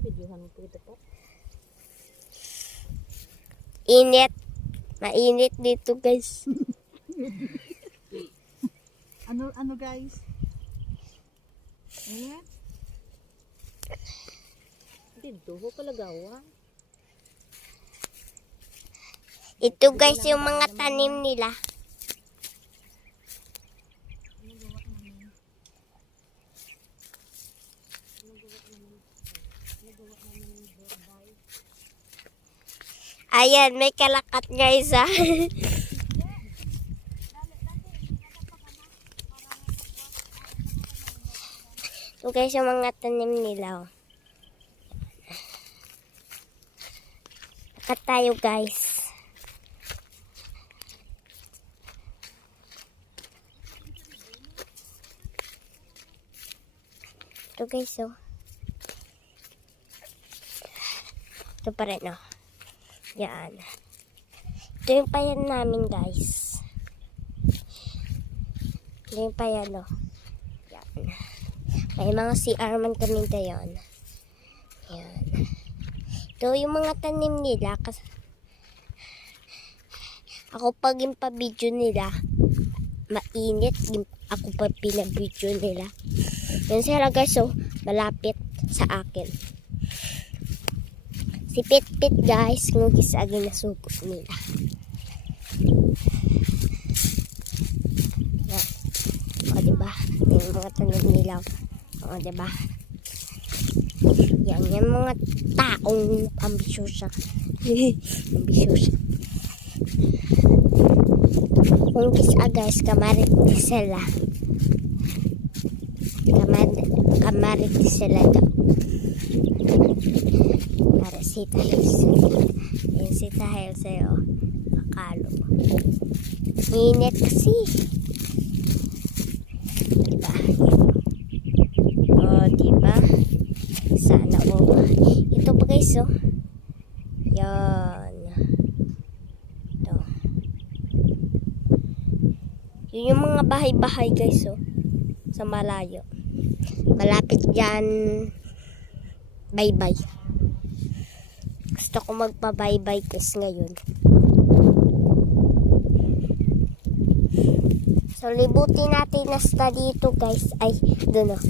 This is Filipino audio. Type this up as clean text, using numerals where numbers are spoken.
Videohan mo po ito po. Init. Mainit dito, guys. Ano guys? Ayan. Dito ko palagawa. Ito, guys, yung mga tanim nila. Ayan, may kalakat, guys, ha. Ito, guys, yung mga tanim nila, oh. Lakat tayo, guys. Ito, guys, oh. Ito pa rin, oh. Yan. Ito yung payan namin, guys. Ito yung payan, oh. Yan. May mga CR man kami dayon. Yan. Ito yung mga tanim nila. Ako pag yung pa-video nila, mainit. Ako pa pinabidyo nila. Yan sila, guys, oh. Malapit sa akin. Si Pit-Pit, guys, ngugis agad na supot nila. Yan. O, diba? Yung mga tanim nila. O, diba? Yan, yung mga taong ambisyosa. Ambisyosa. Ngugis guys, kamarit sila. Kamarit sila daw. Para si Tahil. Yan si Tahil sa'yo. Makalo. Init kasi. Diba? O, diba? Sana o. Ito pa, guys, oh. Yan. Ito. Yun yung mga bahay-bahay, guys, oh. Sa malayo. Malapit dyan. Bye-bye. Gusto ko magpa-bye-bye kasi ngayon. So, libutin natin na dito, guys. Ay, doon, oh.